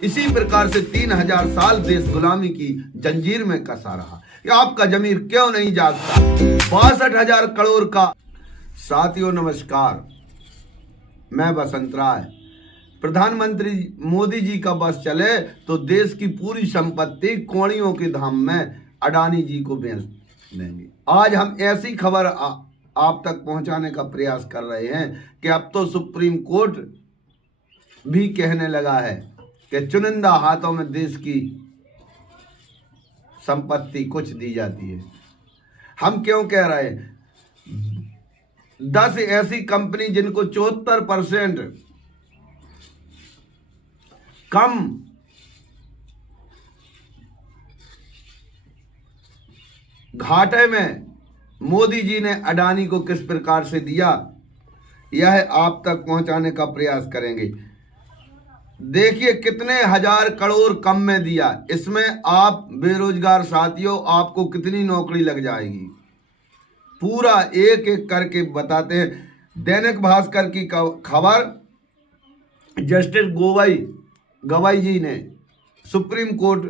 इसी प्रकार से 3000 साल देश गुलामी की जंजीर में कसा रहा। ये आपका जमीर क्यों नहीं जागता? 62,000 करोड़ का। साथियों नमस्कार, मैं बसंत राय। प्रधानमंत्री मोदी जी का बस चले तो देश की पूरी संपत्ति कोड़ियों के धाम में अडानी जी को बेच देंगे। आज हम ऐसी खबर आप तक पहुंचाने का प्रयास कर रहे हैं कि अब तो सुप्रीम कोर्ट भी कहने लगा है कि चुनिंदा हाथों में देश की संपत्ति कुछ दी जाती है। हम क्यों कह रहे हैं? 10 ऐसी कंपनी जिनको 74% कम घाटे में मोदी जी ने अडानी को किस प्रकार से दिया, यह आप तक पहुंचाने का प्रयास करेंगे। देखिए कितने हजार करोड़ कम में दिया। इसमें आप बेरोजगार साथियों, आपको कितनी नौकरी लग जाएगी, पूरा एक एक करके बताते हैं। दैनिक भास्कर की खबर, जस्टिस गवाई जी ने सुप्रीम कोर्ट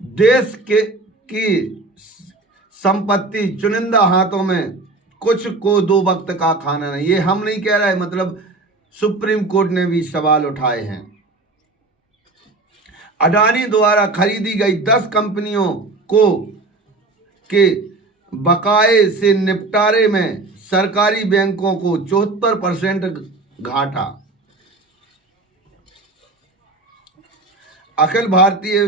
देश की संपत्ति चुनिंदा हाथों में कुछ को 2 वक्त का खाना नहीं। ये हम नहीं कह रहे, मतलब सुप्रीम कोर्ट ने भी सवाल उठाए हैं। अडानी द्वारा खरीदी गई 10 कंपनियों को के बकाये से निपटारे में सरकारी बैंकों को 74% घाटा। अखिल भारतीय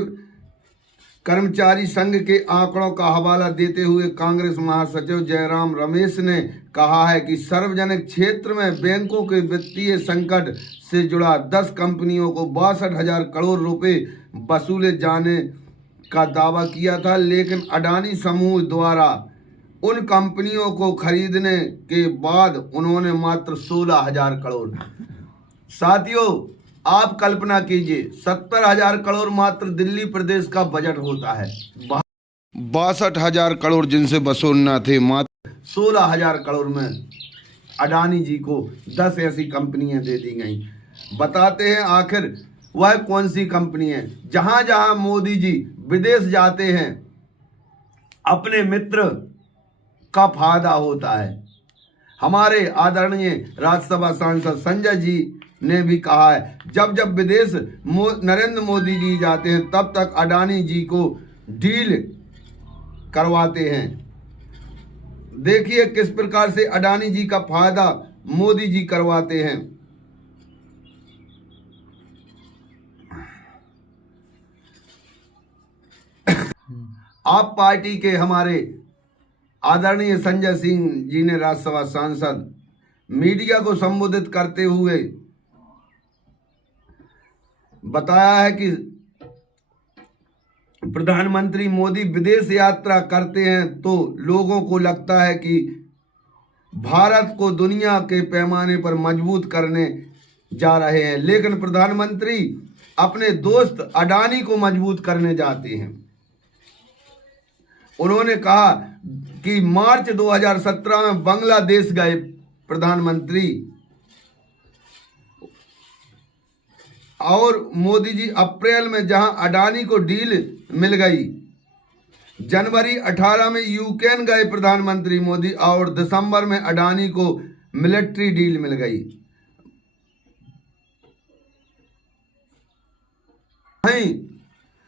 कर्मचारी संघ के आंकड़ों का हवाला देते हुए कांग्रेस महासचिव जयराम रमेश ने कहा है कि सार्वजनिक क्षेत्र में बैंकों के वित्तीय संकट से जुड़ा 10 कंपनियों को 62,000 करोड़ रुपए वसूले जाने का दावा किया था, लेकिन अडानी समूह द्वारा उन कंपनियों को खरीदने के बाद उन्होंने मात्र 16,000 करोड़। साथियों आप कल्पना कीजिए, 70,000 करोड़ मात्र दिल्ली प्रदेश का बजट होता है। 62,000 करोड़ जिनसे वसूलना थे, मात्र 16,000 करोड़ में अडानी जी को 10 ऐसी कंपनियां दे दी गई। बताते हैं आखिर वह कौन सी कंपनी है। जहां जहां मोदी जी विदेश जाते हैं अपने मित्र का फायदा होता है। हमारे आदरणीय राज्यसभा सांसद संजय जी ने भी कहा है, जब जब विदेश नरेंद्र मोदी जी जाते हैं तब तक अडानी जी को डील करवाते हैं। देखिए किस प्रकार से अडानी जी का फायदा मोदी जी करवाते हैं। आप पार्टी के हमारे आदरणीय संजय सिंह जी ने राज्यसभा सांसद मीडिया को संबोधित करते हुए बताया है कि प्रधानमंत्री मोदी विदेश यात्रा करते हैं तो लोगों को लगता है कि भारत को दुनिया के पैमाने पर मजबूत करने जा रहे हैं, लेकिन प्रधानमंत्री अपने दोस्त अडानी को मजबूत करने जाते हैं। उन्होंने कहा कि मार्च 2017 में बांग्लादेश गए प्रधानमंत्री और मोदी जी अप्रैल में जहां अडानी को डील मिल गई। जनवरी 18 में यूक्रेन गए प्रधानमंत्री मोदी और दिसंबर में अडानी को मिलिट्री डील मिल गई।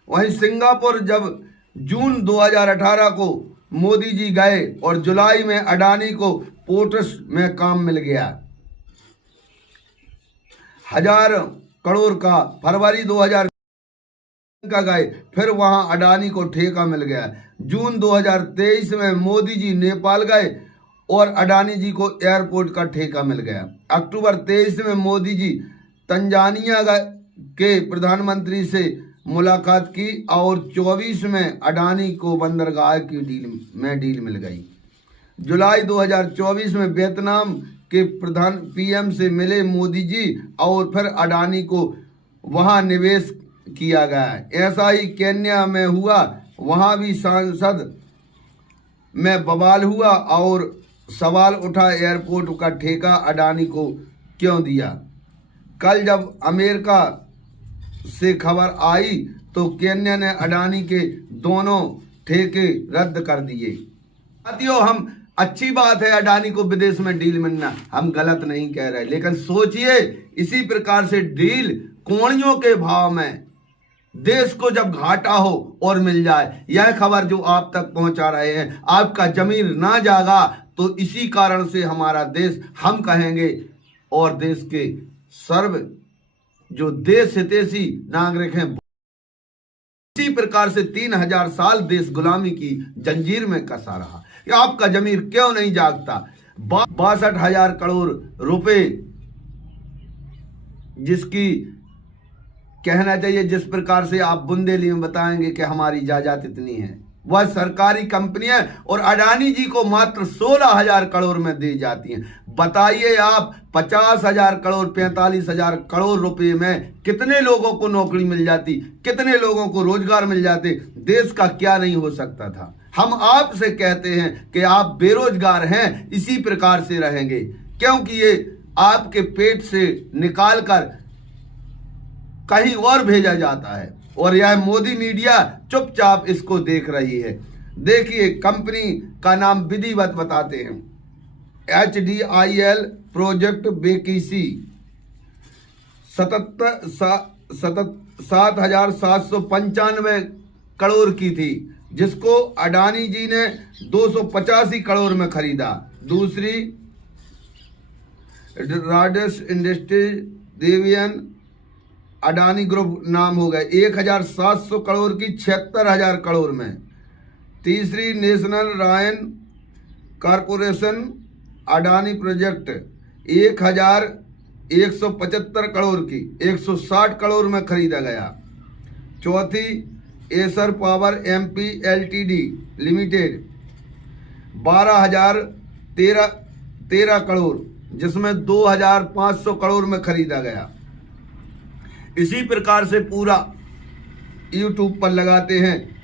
वहीं सिंगापुर जब जून 2018 को मोदी जी गए और जुलाई में अडानी को पोर्ट्स में काम मिल गया 1000 करोड़ का। फरवरी 2000 का गए, फिर वहां अडानी को ठेका मिल गया। जून 2023 में मोदी जी नेपाल गए और अडानी जी को एयरपोर्ट का ठेका मिल गया। अक्टूबर 23 में मोदी जी तंजानिया के प्रधानमंत्री से मुलाकात की और 24 में अडानी को बंदरगाह की डील मिल गई। जुलाई 2024 में वियतनाम के पीएम से मिले मोदी जी और फिर अडानी को वहां निवेश किया गया। ऐसा ही केन्या में हुआ, वहां भी संसद में बवाल हुआ और सवाल उठा एयरपोर्ट का ठेका अडानी को क्यों दिया। कल जब अमेरिका से खबर आई तो केन्या ने अडानी के दोनों ठेके रद्द कर दिए। साथियों, हम अच्छी बात है अडानी को विदेश में डील मिलना, हम गलत नहीं कह रहे, लेकिन सोचिए इसी प्रकार से डील कोड़ियों के भाव में देश को जब घाटा हो और मिल जाए। यह खबर जो आप तक पहुंचा रहे हैं, आपका जमीर ना जागा तो इसी कारण से हमारा देश, हम कहेंगे, और देश के सर्व जो देश हितैषी नागरिक हैं, इसी प्रकार से 3000 साल देश गुलामी की जंजीर में कसा रहा। आपका जमीर क्यों नहीं जागता? 62,000 करोड़ रुपए जिसकी कहना चाहिए, जिस प्रकार से आप बुंदेली में बताएंगे कि हमारी जायदाद इतनी है, वह सरकारी कंपनियां और अडानी जी को मात्र 16,000 करोड़ में दी जाती हैं। बताइए आप 50,000 करोड़ 45,000 करोड़ रुपए में कितने लोगों को नौकरी मिल जाती, कितने लोगों को रोजगार मिल जाते, देश का क्या नहीं हो सकता था। हम आपसे कहते हैं कि आप बेरोजगार हैं, इसी प्रकार से रहेंगे, क्योंकि ये आपके पेट से निकाल कर कहीं और भेजा जाता है और यह मोदी मीडिया चुपचाप इसको देख रही है। देखिए, कंपनी का नाम विधिवत बताते हैं, HDIL प्रोजेक्ट बेकीसी 7,795 करोड़ की थी, जिसको अडानी जी ने 285 करोड़ में खरीदा। दूसरी राडेस इंडस्ट्रीज डिवीजन अडानी ग्रुप नाम हो गए 1,700 करोड़ की 76,000 करोड़ में। तीसरी national Ryan corporation Adani project 1,175 crore की 160 करोड़ में खरीदा गया। चौथी Acer power MP LTD limited 12,013 crore, जिसमें 2,500 करोड़ में खरीदा गया। इसी प्रकार से पूरा यूट्यूब पर लगाते हैं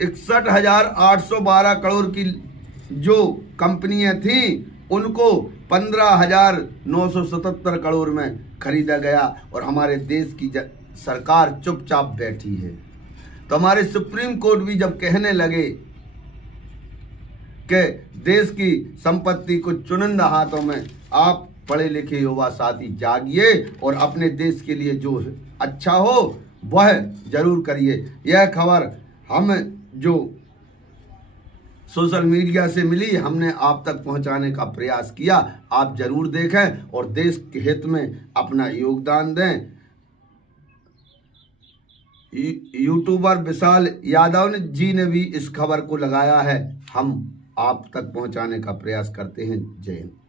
61,812 करोड़ की जो कंपनियां थी, उनको 15,977 करोड़ में खरीदा गया और हमारे देश की सरकार चुपचाप बैठी है। तो हमारे सुप्रीम कोर्ट भी जब कहने लगे कि देश की संपत्ति को चुनिंदा हाथों में, आप पढ़े लिखे युवा साथी जागिए और अपने देश के लिए जो अच्छा हो वह जरूर करिए। यह खबर हम जो सोशल मीडिया से मिली, हमने आप तक पहुंचाने का प्रयास किया। आप जरूर देखें और देश के हित में अपना योगदान दें। यूट्यूबर विशाल यादव जी ने भी इस खबर को लगाया है, हम आप तक पहुंचाने का प्रयास करते हैं। जय हिंद।